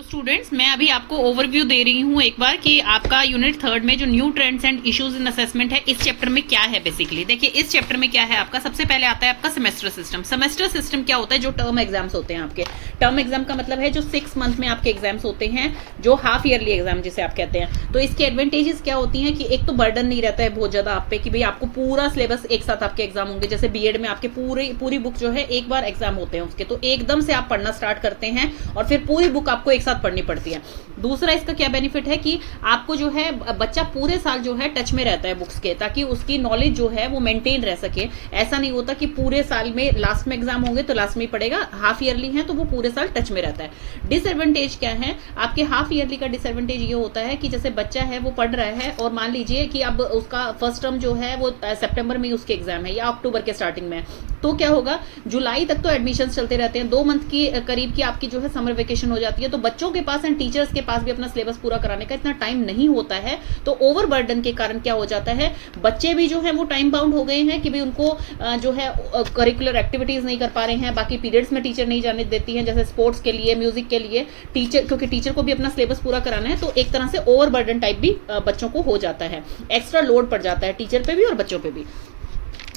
Hello students, मैं अभी आपको ओवरव्यू दे रही हूँ एक बार कि आपका यूनिट थर्ड में जो new trends and issues in assessment है, इस चैप्टर में क्या है। बेसिकली देखिए, इस चैप्टर में क्या है आपका, सबसे पहले आता है आपका सेमेस्टर सिस्टम। सेमेस्टर सिस्टम क्या होता है? जो टर्म एग्जाम्स होते हैं आपके। टर्म एग्जाम का मतलब है जो 6 मंथ में आपके एग्जाम्स होते हैं, जो हाफ ईयरली एग्जाम जिसे आप कहते हैं। तो इसके एडवांटेजेस क्या होती हैं कि एक तो बर्डन नहीं रहता है बहुत ज्यादा आप पे कि भाई आपको पूरा सिलेबस एक साथ आपके एग्जाम होंगे। जैसे बीएड में आपके पूरी बुक जो है एक बार एग्जाम होते हैं उसके, तो एकदम से आप पढ़ना स्टार्ट करते हैं और फिर पूरी बुक आपको एक साथ पढ़नी पड़ती है। दूसरा इसका क्या बेनिफिट है कि आपको जो है बच्चा पूरे साल जो है टच में रहता है बुक्स के, ताकि उसकी नॉलेज जो है वो मेंटेन रह सके। ऐसा नहीं होता कि पूरे साल में लास्ट में एग्जाम होंगे तो लास्ट में ही पड़ेगा, हाफ ईयरली है तो वो पूरे साल टच में रहता है। डिसएडवांटेज क्या है आपके हाफ ईयरली का? डिसएडवांटेज ये होता है कि जैसे बच्चा है वो पढ़ रहा है और मान लीजिए कि अब उसका फर्स्ट टर्म जो है वो सितंबर में उसके एग्जाम है या अक्टूबर के स्टार्टिंग में, तो क्या होगा, जुलाई तक तो एडमिशन चलते रहते हैं, 2 मंथ की करीब की आपकी जो है समर वेकेशन हो जाती है। तो बच्चों के पास एंड टीचर्स के पास भी अपना सिलेबस पूरा कराने का इतना टाइम नहीं होता है। तो ओवर बर्डन के कारण क्या हो जाता है, बच्चे भी जो है वो टाइम बाउंड हो गए हैं कि भाई उनको जो है करिकुलर एक्टिविटीज नहीं कर पा रहे हैं, बाकी पीरियड्स में टीचर नहीं जाने देती है, जैसे स्पोर्ट्स के लिए, म्यूजिक के लिए टीचर, क्योंकि टीचर को भी अपना सिलेबस पूरा कराना है। तो एक तरह से ओवर बर्डन टाइप भी बच्चों को हो जाता है, एक्स्ट्रा लोड पड़ जाता है टीचर पे भी और बच्चों पे भी।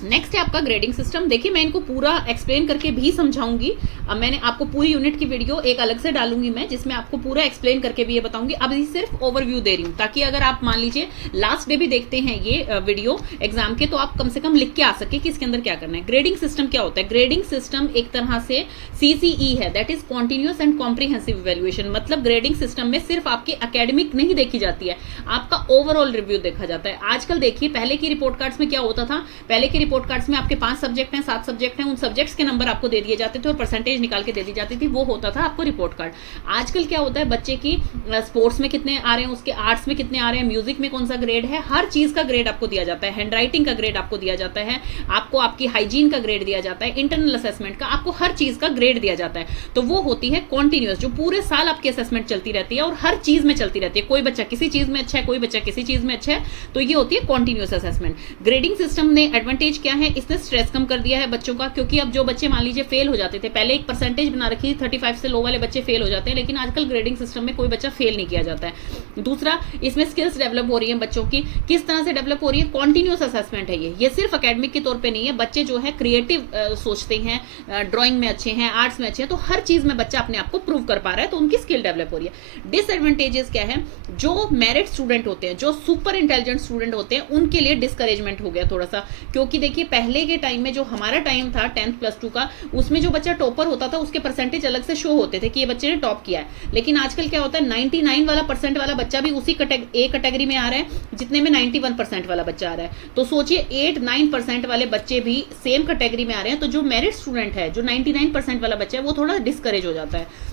नेक्स्ट है आपका ग्रेडिंग सिस्टम। देखिए, मैं इनको पूरा एक्सप्लेन करके भी समझाऊंगी। अब मैंने आपको पूरी यूनिट की वीडियो एक अलग से डालूंगी मैं, जिसमें आपको पूरा एक्सप्लेन करके भी ये बताऊंगी। अब ये सिर्फ ओवरव्यू दे रही हूँ, ताकि अगर आप मान लीजिए लास्ट डे भी देखते हैं ये वीडियो एग्जाम के, तो आप कम से कम लिख के आ सके कि इसके अंदर क्या करना है। ग्रेडिंग सिस्टम क्या होता है? ग्रेडिंग सिस्टम एक तरह से CCE है, that is continuous and comprehensive evaluation. मतलब ग्रेडिंग सिस्टम में सिर्फ आपकी एकेडमिक नहीं देखी जाती है, आपका ओवरऑल रिव्यू देखा जाता है। आजकल देखिए, पहले की रिपोर्ट कार्ड्स में क्या होता था, पहले की रिपोर्ट कार्ड्स में आपके 5 सब्जेक्ट हैं, 7 सब्जेक्ट हैं, उन सब्जेक्ट्स के नंबर आपको दे दिए जाते थे और परसेंटेज निकाल के दे दी जाती थी, वो होता था आपको रिपोर्ट कार्ड। आजकल क्या होता है, बच्चे की स्पोर्ट्स में कितने आ रहे हैं, उसके आर्ट्स में कितने आ रहे हैं, म्यूजिक में कौन सा ग्रेड है, हर चीज का ग्रेड आपको दिया जाता है। हैंड राइटिंग का ग्रेड आपको दिया जाता है, आपको आपकी हाइजीन का ग्रेड दिया जाता है, इंटरनल असेसमेंट का, आपको हर चीज का ग्रेड दिया जाता है। तो वो होती है कॉन्टिन्यूअस, जो पूरे साल आपकी असेसमेंट चलती रहती है और हर चीज में चलती रहती है। कोई बच्चा किसी चीज में अच्छा है, कोई बच्चा किसी चीज में अच्छा है, तो ये होती है कॉन्टिन्यूअस असेसमेंट। ग्रेडिंग सिस्टम ने एडवांटेज क्या है, इसने स्ट्रेस कम कर दिया है बच्चों का, क्योंकि अब जो बच्चे मान लीजिए फेल हो जाते थे, पहले एक परसेंटेज बना रखी थी, 35 से लो वाले बच्चे फेल हो जाते हैं, लेकिन आजकल ग्रेडिंग सिस्टम में कोई बच्चा फेल नहीं किया जाता है। दूसरा, इसमें स्किल्स डेवलप हो रही है बच्चों की। किस तरह से डेवलप हो रही है? कॉन्टिन्यूअस असेसमेंट है ये सिर्फ एकेडमिक के तौर पे नहीं है। बच्चे जो है क्रिएटिव सोचते हैं, ड्राइंग में अच्छे हैं, आर्ट्स में अच्छे हैं, तो हर चीज में बच्चा अपने आप को प्रूव कर पा रहा है, तो उनकी स्किल डेवलप हो रही है। डिसएडवांटेजेस क्या है? जो मेरिट स्टूडेंट होते हैं, जो सुपर इंटेलिजेंट स्टूडेंट होते हैं, उनके लिए डिस्करेजमेंट हो गया थोड़ा सा, क्योंकि देखिए पहले के टाइम में जो हमारा टाइम था 10th प्लस 2 का, उसमें जो बच्चा टॉपर होता था उसके परसेंटेज अलग से शो होते थे कि ये बच्चे ने टॉप किया है। लेकिन आजकल क्या होता है, 99 वाला परसेंट वाला बच्चा भी उसी ए कैटेगरी में आ रहा है जितने में 91% वाला बच्चा आ रहा है। तो सोचिए 8-9% वाले बच्चे भी सेम कैटेगरी में आ रहे हैं, तो जो मेरिट स्टूडेंट है, जो 99% वाला बच्चा है, वो थोड़ा डिस्करेज हो जाता है।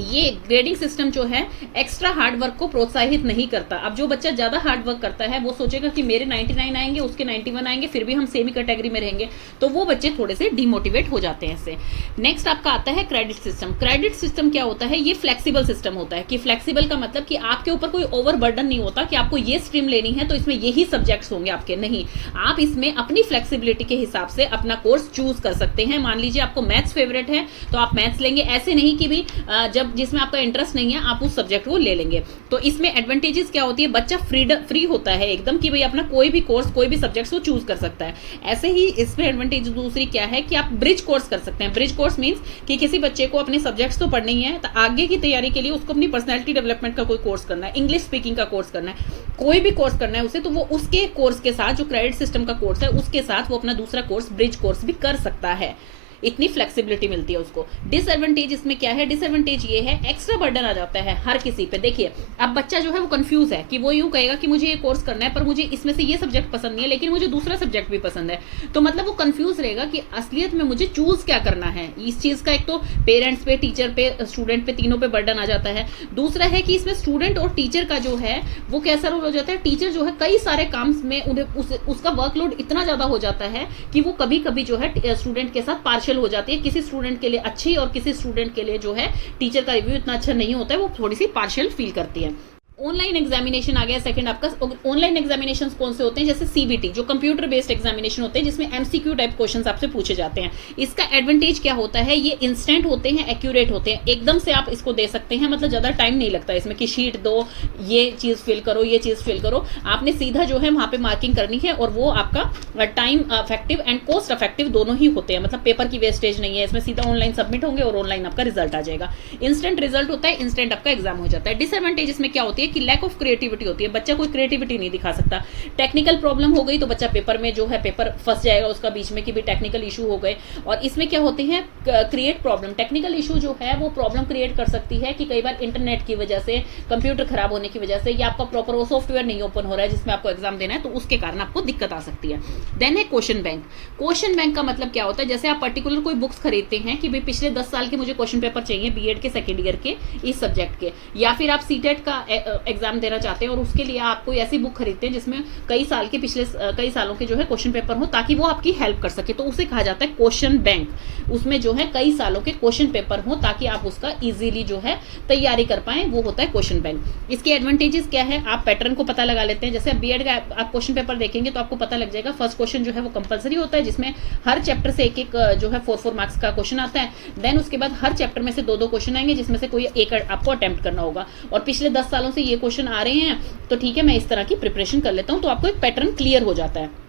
ये ग्रेडिंग सिस्टम जो है एक्स्ट्रा हार्ड वर्क को प्रोत्साहित नहीं करता। अब जो बच्चा ज्यादा हार्ड वर्क करता है वो सोचेगा कि मेरे 99 आएंगे, उसके 91 आएंगे, फिर भी हम सेम ही कैटेगरी में रहेंगे, तो वो बच्चे थोड़े से डिमोटिवेट हो जाते हैं इससे। नेक्स्ट आपका आता है क्रेडिट सिस्टम। क्रेडिट सिस्टम क्या होता है? ये फ्लेक्सिबल सिस्टम होता है। कि फ्लेक्सिबल का मतलब कि आपके ऊपर कोई ओवर बर्डन नहीं होता कि आपको ये स्ट्रीम लेनी है तो इसमें यही सब्जेक्ट्स होंगे आपके, नहीं। आप इसमें अपनी फ्लेक्सिबिलिटी के हिसाब से अपना कोर्स चूज कर सकते हैं। मान लीजिए आपको मैथ्स फेवरेट है तो आप मैथ्स लेंगे, ऐसे नहीं कि भी जब जिसमें आपका इंटरेस्ट नहीं है आप उस सब्जेक्ट को ले लेंगे। तो इसमें एडवांटेजेस क्या होती है, बच्चा फ्री होता है एकदम कि भाई अपना कोई भी कोर्स, कोई भी सब्जेक्ट को चूज कर सकता है। ऐसे ही इसमें एडवांटेज दूसरी क्या है कि आप ब्रिज कोर्स कर सकते हैं। ब्रिज कोर्स मींस कि किसी बच्चे को अपने सब्जेक्ट्स तो पढ़ने ही है, तो आगे की तैयारी के लिए उसको अपनी पर्सनैलिटी डेवलपमेंट का कोई कोर्स करना है, इंग्लिश स्पीकिंग का कोर्स करना है, कोई भी कोर्स करना है उसे, तो वो उसके कोर्स के साथ, जो क्रेडिट सिस्टम का कोर्स है उसके साथ, वो अपना दूसरा कोर्स, ब्रिज कोर्स भी कर सकता है। इतनी फ्लेक्सिबिलिटी मिलती है उसको। डिसएडवांटेज इसमें क्या है? डिसएडवांटेज ये है, एक्स्ट्रा बर्डन आ जाता है हर किसी पे। देखिए, अब बच्चा जो है वो कंफ्यूज है कि वो यूं कहेगा कि मुझे ये कोर्स करना है, पर मुझे इसमें से ये सब्जेक्ट पसंद नहीं है, लेकिन मुझे दूसरा सब्जेक्ट भी पसंद है। तो मतलब वो कंफ्यूज रहेगा कि असलियत में मुझे चूज क्या करना है। इस चीज का एक तो पेरेंट्स पे, टीचर पे, स्टूडेंट पे, तीनों पे बर्डन आ जाता है। दूसरा है कि इसमें स्टूडेंट और टीचर का जो है वो कैसा रोल हो जाता है। टीचर जो है कई सारे काम में उसका वर्कलोड इतना ज्यादा हो जाता है कि वो कभी कभी जो है स्टूडेंट के साथ पार्शियल हो जाती है। किसी स्टूडेंट के लिए अच्छी और किसी स्टूडेंट के लिए जो है टीचर का रिव्यू इतना अच्छा नहीं होता है, वो थोड़ी सी पार्शियल फील करती है। ऑनलाइन एग्जामिनेशन आ गया सेकंड आपका। ऑनलाइन एग्जामिनेशंस कौन से होते हैं, जैसे सीबीटी जो कंप्यूटर बेस्ड एग्जामिनेशन होते हैं जिसमें एमसीक्यू टाइप क्वेश्चंस आपसे पूछे जाते हैं। इसका एडवांटेज क्या होता है, ये इंस्टेंट होते हैं, एक्यूरेट होते हैं, एकदम से आप इसको दे सकते हैं, मतलब ज़्यादा टाइम नहीं लगता इसमें कि शीट दो, ये चीज़ फिल करो, ये चीज़ फिल करो। आपने सीधा जो है वहाँ पर मार्किंग करनी है और वो आपका time effective and cost effective दोनों ही होते हैं, मतलब पेपर की वेस्टेज नहीं है इसमें, सीधा ऑनलाइन सबमिट होंगे और ऑनलाइन आपका रिजल्ट आ जाएगा। इंस्टेंट रिजल्ट होता है, इंस्टेंट आपका एग्जाम हो जाता है। डिसएडवांटेज इसमें क्या होती है कि लैक ऑफ क्रिएटिविटी होती है, बच्चा कोई क्रिएटिविटी नहीं दिखा सकता। टेक्निकल प्रॉब्लम हो गई तो बच्चा पेपर में जो है पेपर फंस जाएगा उसका बीच में कि भी टेक्निकल इशू हो गए। और इसमें क्या होते हैं क्रिएट प्रॉब्लम, टेक्निकल इशू जो है वो प्रॉब्लम क्रिएट कर सकती है कि कई बार इंटरनेट की वजह से, कंप्यूटर खराब होने की वजह से, या आपका प्रॉपर वो सॉफ्टवेयर नहीं ओपन हो रहा है जिसमें आपको एग्जाम देना है, तो उसके कारण आपको दिक्कत आ सकती है। देन है क्वेश्चन बैंक। क्वेश्चन बैंक का मतलब क्या होता है, जैसे आप पर्टिकुलर कोई बुक्स खरीदते हैं कि भाई पिछले 10 साल के मुझे क्वेश्चन पेपर चाहिए बीएड के सेकेंड ईयर के इस सब्जेक्ट के, या फिर आप सीटेट का एग्जाम देना चाहते हैं और उसके लिए आप कोई ऐसी बुक खरीदते हैं जिसमें कई साल के पिछले कई सालों के जो है क्वेश्चन पेपर हो ताकि वो आपकी हेल्प कर सके, तो उसे कहा जाता है क्वेश्चन बैंक। उसमें जो है कई सालों के क्वेश्चन पेपर हो ताकि आप उसका इजीली जो है तैयारी कर पाए, वो होता है क्वेश्चन बैंक। इसके एडवांटेजेस क्या है, आप पैटर्न को पता लगा लेते हैं। जैसे बीएड का आप क्वेश्चन पेपर देखेंगे तो आपको पता लग जाएगा, फर्स्ट क्वेश्चन जो है वो कंपलसरी होता है जिसमें हर चैप्टर से एक एक जो है 4-4 मार्क्स का क्वेश्चन आता है। देन उसके बाद हर चैप्टर में से 2-2 क्वेश्चन आएंगे जिसमें से कोई एक आपको अटेम्प्ट करना होगा। और पिछले 10 सालों से ये क्वेश्चन आ रहे हैं तो ठीक है मैं इस तरह की प्रिपरेशन कर लेता हूं, तो आपको एक पैटर्न क्लियर हो जाता है।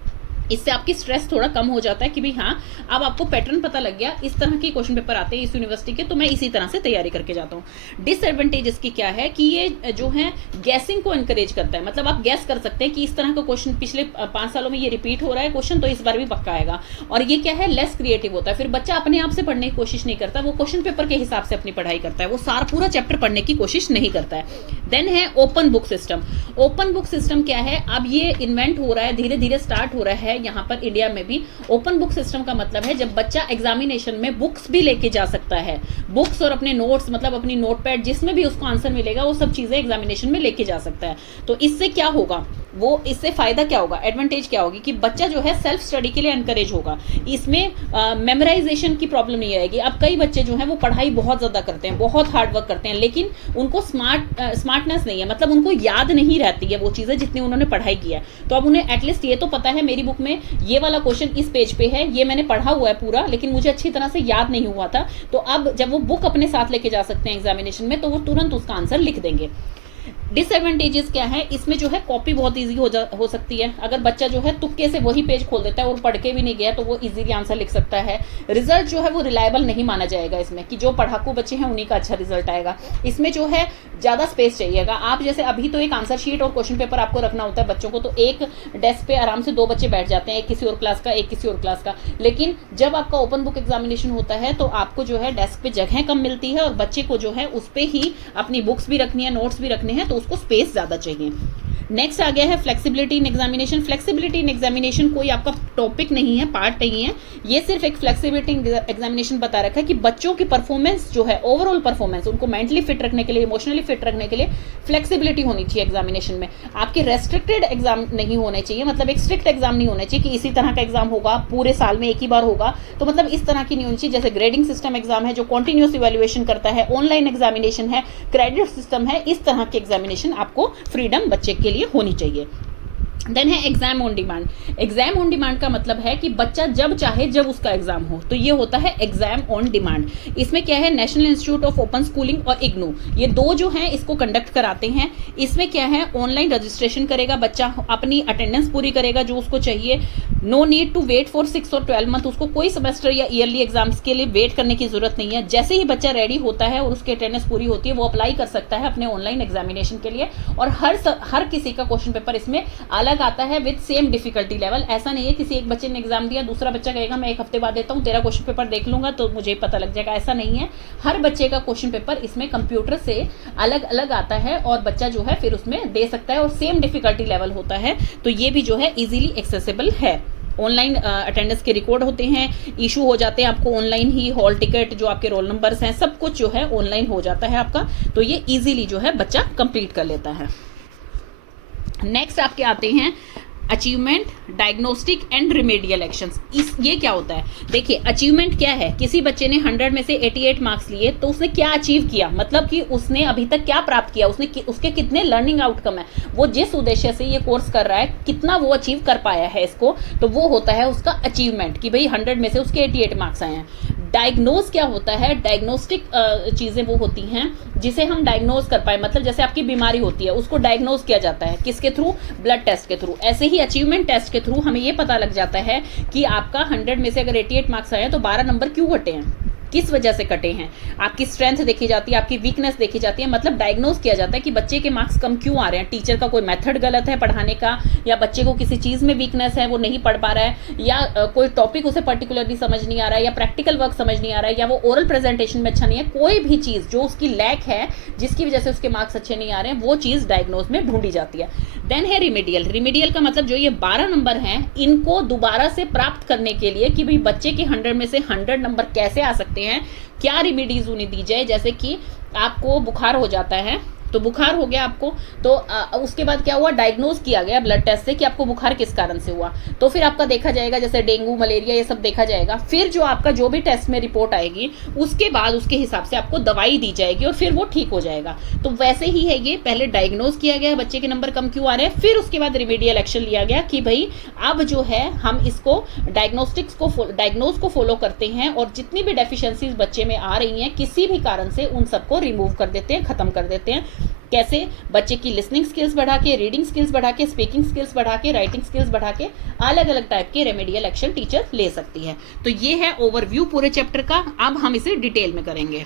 इससे आपकी स्ट्रेस थोड़ा कम हो जाता है कि भाई हाँ अब आपको पैटर्न पता लग गया, इस तरह के क्वेश्चन पेपर आते हैं इस यूनिवर्सिटी के, तो मैं इसी तरह से तैयारी करके जाता हूँ। डिसएडवांटेज इसकी क्या है कि ये जो है गैसिंग को एनकरेज करता है, मतलब आप गैस कर सकते हैं कि इस तरह का क्वेश्चन पिछले 5 सालों में ये रिपीट हो रहा है क्वेश्चन, तो इस बार भी पक्का आएगा। और ये क्या है, लेस क्रिएटिव होता है, फिर बच्चा अपने आप से पढ़ने की कोशिश नहीं करता, वो क्वेश्चन पेपर के हिसाब से अपनी पढ़ाई करता है, वो सारा पूरा चैप्टर पढ़ने की कोशिश नहीं करता है। देन है open book system. Open book system क्या है, अब ये इन्वेंट हो रहा है, धीरे धीरे स्टार्ट हो रहा है यहाँ पर इंडिया में भी। ओपन बुक सिस्टम का मतलब है जब बच्चा एग्जामिनेशन में बुक्स भी लेके जा सकता है, बुक्स और अपने नोट्स, मतलब अपनी नोटपैड जिसमें भी उसको आंसर मिलेगा वो सब चीजें एग्जामिनेशन में लेके जा सकता है। तो इससे क्या होगा, वो इससे फायदा क्या होगा, एडवांटेज क्या होगी कि बच्चा जो है सेल्फ स्टडी के लिए एनकरेज होगा। इसमें मेमोराइजेशन की प्रॉब्लम नहीं आएगी। अब कई बच्चे जो है वो पढ़ाई बहुत ज्यादा करते हैं, बहुत हार्ड वर्क करते हैं, लेकिन उनको स्मार्टनेस नहीं है, मतलब उनको याद नहीं रहती है वो चीजें जितनी उन्होंने पढ़ाई की है। तो अब उन्हें एटलीस्ट ये तो पता है मेरी बुक में ये वाला क्वेश्चन इस पेज पे है, ये मैंने पढ़ा हुआ है पूरा, लेकिन मुझे अच्छी तरह से याद नहीं हुआ था। तो अब जब वो बुक अपने साथ लेके जा सकते हैं एग्जामिनेशन में, तो वो तुरंत उसका आंसर लिख देंगे। डिसएडवांटेजेस क्या है, इसमें जो है कॉपी बहुत इजी हो सकती है। अगर बच्चा जो है तुक्के से वही पेज खोल देता है और पढ़ के भी नहीं गया तो वो इजीली आंसर लिख सकता है। रिजल्ट जो है वो रिलायबल नहीं माना जाएगा इसमें, कि जो पढ़ाकू बच्चे हैं उन्हीं का अच्छा रिजल्ट आएगा। इसमें जो है ज़्यादा स्पेस चाहिएगा। आप जैसे अभी तो एक आंसर शीट और क्वेश्चन पेपर आपको रखना होता है बच्चों को, तो एक डेस्क पे आराम से 2 बच्चे बैठ जाते हैं, एक किसी और क्लास का, एक किसी और क्लास का। लेकिन जब आपका ओपन बुक एग्जामिनेशन होता है तो आपको जो है डेस्क पे जगह कम मिलती है और बच्चे को जो है उस पर ही अपनी बुक्स भी रखनी है, नोट्स भी रखने हैं, तो उसको स्पेस ज़्यादा चाहिए। नेक्स्ट आ गया है flexibility in examination. Flexibility in examination कोई आपका टॉपिक नहीं है, पार्ट नहीं है, ये सिर्फ एक फ्लेक्सिबिलिटी इन एग्जामिनेशन बता रखा है कि बच्चों की परफॉर्मेंस जो है, ओवरऑल परफॉर्मेंस, उनको मेंटली फिट रखने के लिए, इमोशनली फिट रखने के लिए फ्लेक्सिबिलिटी होनी चाहिए एग्जामिनेशन में। आपके रेस्ट्रिक्टेड एग्जाम नहीं होने चाहिए, मतलब एक स्ट्रिक्ट एग्जाम नहीं होने चाहिए कि इसी तरह का एग्जाम होगा पूरे साल में एक ही बार होगा, तो मतलब इस तरह की नहीं होनी चाहिए। जैसे ग्रेडिंग सिस्टम एग्जाम है जो कॉन्टिन्यूस इवैल्यूएशन करता है, ऑनलाइन एग्जामिनेशन है, क्रेडिट सिस्टम है, इस तरह के एग्जामिनेशन आपको फ्रीडम बच्चे के लिए होनी चाहिए। देन है exam on demand. Exam on demand का मतलब है कि बच्चा जब चाहे जब उसका एग्जाम हो, तो ये होता है एग्जाम ऑन डिमांड। इसमें क्या है, national institute of open schooling और इग्नू, ये 2 जो हैं इसको कंडक्ट कराते हैं। इसमें क्या है, ऑनलाइन रजिस्ट्रेशन करेगा बच्चा, अपनी अटेंडेंस पूरी करेगा जो उसको चाहिए। No need to wait for 6 और 12 मंथ, उसको कोई सेमेस्टर या ईयरली एग्जाम्स के लिए वेट करने की जरूरत नहीं है। जैसे ही बच्चा रेडी होता है और उसकी अटेंडेंस पूरी होती है, वो अप्लाई कर सकता है अपने ऑनलाइन एग्जामिनेशन के लिए। और हर किसी का क्वेश्चन पेपर इसमें अलग आता है विद सेम डिफिकल्टी लेवल। ऐसा नहीं है किसी एक बच्चे ने एग्जाम दिया, दूसरा बच्चा कहेगा मैं 1 हफ्ते बाद देता हूँ, तेरा क्वेश्चन पेपर देख लूंगा तो मुझे पता लग जाएगा, ऐसा नहीं है। हर बच्चे का क्वेश्चन पेपर इसमें कंप्यूटर से अलग अलग आता है और बच्चा जो है फिर उसमें दे सकता है और सेम डिफिकल्टी लेवल होता है। तो ये भी जो है इजीली एक्सेसिबल है। ऑनलाइन अटेंडेंस के रिकॉर्ड होते हैं, इशू हो जाते हैं आपको ऑनलाइन ही, हॉल टिकट, जो आपके रोल नंबर्स हैं, सब कुछ जो है ऑनलाइन हो जाता है आपका, तो ये इजीली जो है बच्चा कंप्लीट कर लेता है। नेक्स्ट आपके आते हैं achievement, diagnostic and remedial actions. इस ये क्या होता है, देखिए अचीवमेंट क्या है, किसी बच्चे ने 100 में से 88 मार्क्स लिए तो उसने क्या अचीव किया, मतलब कि उसने अभी तक क्या प्राप्त किया, उसके कितने लर्निंग आउटकम है, वो जिस उद्देश्य से ये कोर्स कर रहा है कितना वो अचीव कर पाया है इसको, तो वो होता है उसका अचीवमेंट कि भाई 100 में से उसके 88 मार्क्स आए हैं। डायग्नोज क्या होता है, डायग्नोस्टिक चीज़ें वो होती हैं जिसे हम डायग्नोज कर पाए, मतलब जैसे आपकी बीमारी होती है उसको डायग्नोज किया जाता है किसके थ्रू, ब्लड टेस्ट के थ्रू। ऐसे ही अचीवमेंट टेस्ट के थ्रू हमें ये पता लग जाता है कि आपका 100 में से अगर 88 मार्क्स आए हैं तो 12 नंबर क्यों घटे हैं, किस वजह से कटे हैं, आपकी स्ट्रेंथ देखी जाती है, आपकी वीकनेस देखी जाती है, मतलब डायग्नोज किया जाता है कि बच्चे के मार्क्स कम क्यों आ रहे हैं, टीचर का कोई मेथड गलत है पढ़ाने का, या बच्चे को किसी चीज़ में वीकनेस है वो नहीं पढ़ पा रहा है, या कोई टॉपिक उसे पर्टिकुलरली समझ नहीं आ रहा है, या प्रैक्टिकल वर्क समझ नहीं आ रहा है, या वो ओरल प्रेजेंटेशन में अच्छा नहीं है, कोई भी चीज़ जो उसकी लैक है जिसकी वजह से उसके मार्क्स अच्छे नहीं आ रहे हैं, वो चीज़ डायग्नोज में ढूंढी जाती है। देन है रिमीडियल। रिमीडियल का मतलब जो ये 12 नंबर हैं इनको दोबारा से प्राप्त करने के लिए कि भाई बच्चे के 100 में से 100 नंबर कैसे आ सकते हैं, क्या रेमेडीज उन्हें दी जाए। जैसे कि आपको बुखार हो जाता है, तो बुखार हो गया आपको, तो उसके बाद क्या हुआ, डायग्नोज किया गया ब्लड टेस्ट से कि आपको बुखार किस कारण से हुआ, तो फिर आपका देखा जाएगा जैसे डेंगू, मलेरिया ये सब देखा जाएगा, फिर जो आपका जो भी टेस्ट में रिपोर्ट आएगी उसके बाद उसके हिसाब से आपको दवाई दी जाएगी और फिर वो ठीक हो जाएगा। तो वैसे ही है ये, पहले डायग्नोज किया गया बच्चे के नंबर कम क्यों आ रहे हैं, फिर उसके बाद रिमीडियल एक्शन लिया गया कि भाई अब जो है हम इसको डायग्नोज को फॉलो करते हैं और जितनी भी डेफिशिएंसीज बच्चे में आ रही हैं किसी भी कारण से उन सबको रिमूव कर देते हैं, खत्म कर देते हैं। कैसे, बच्चे की लिसनिंग स्किल्स बढ़ा के, रीडिंग स्किल्स बढ़ा के, स्पीकिंग स्किल्स बढ़ा के, राइटिंग स्किल्स बढ़ा के अलग अलग टाइप के रेमेडियल एक्शन टीचर ले सकती है। तो ये है ओवरव्यू पूरे चैप्टर का। अब हम इसे डिटेल में करेंगे।